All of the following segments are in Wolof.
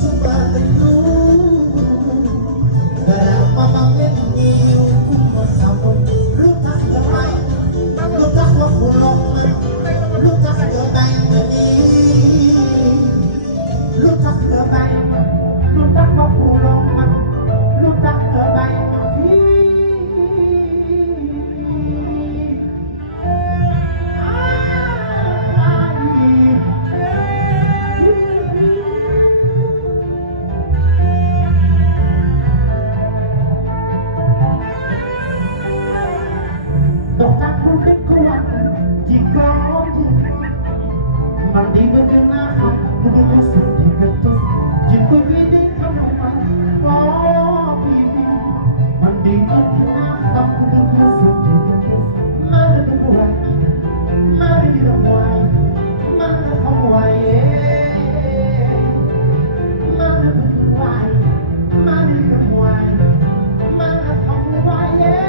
coba teluh berapa menit ku mau sambut lu tak gemai lu tak wakulong lu tak gemai lu tak gemai lu tak wakulong lu tak gemai dokter bukan kuat jika mandi bergenahan begitu sedih ketus jika ini kawan oh bibi mandi bergenahan begitu sedih ketus mana berbuat mana diremuai mana kamuai mana berbuat mana diremuai mana kamuai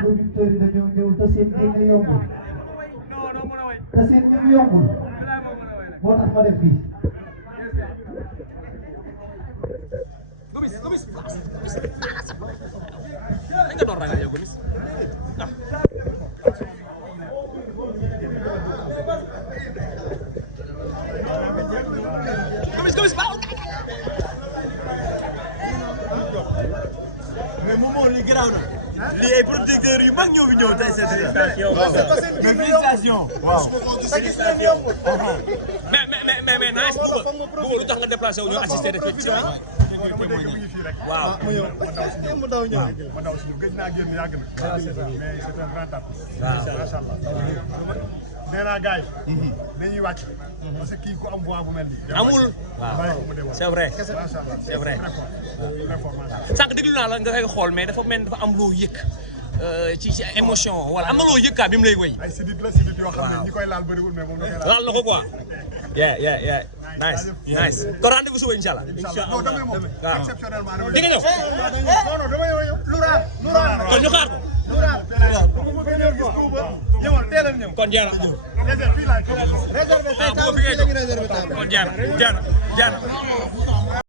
producteurs yi dañoo ñëw te seen génne yombul te seen ñëw yombul moo tax ma def fii. Gomis nga doon ragal yow Gomis Gomis baaxul mais moom moo li garaaw na lii ay producteurs yu mag ñoo fi ñëw tey seen mais félicitations waaw félicitations mais nice bu lu tax nga déplacé wu ñu assister répétition waaw mu daw ñëw ma daw suñu gëj naa génn yàgg na mais c'est un grand artiste macha allah nee naa gars yi dañuy wàcc parce que kii ku am voix bu mel nii amul waaw c'est vrai c'est vrai sànq déglu naa la nga koy xool mais dafa mel dafa am loo yëg ci émotion wala am na loo yëg kaa bi mu lay wéy ay sidit la sidit yoo xam ne ñi koy laal bëriwul mais moom da koy laal na ko quoi yeah nice ko rendez-vous suba inshallah non damay moom exceptionnellement di nga ñëw non damay ñëw lu raar kon ñu xaar ko ñëwal teel a ñëw kon jaara réserve fii laay kon jaara